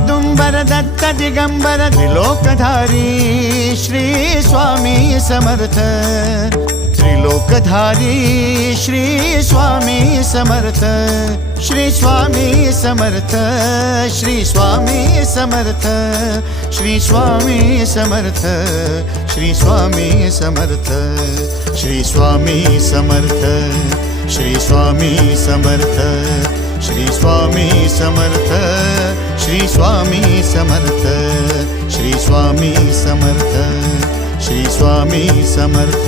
Audumbar Datta Digambar त्रिलोकधारी Shri Swami Samarth त्रिलोकधारी Shri Swami Samarth Shri Swami Samarth Shri Swami Samarth Shri Swami Samarth Shri Swami Samarth Shri Swami Samarth Shri Swami Samarth Shri Swami Samarth Shri Swami Samarth Shri Swami Samarth Shri Swami Samarth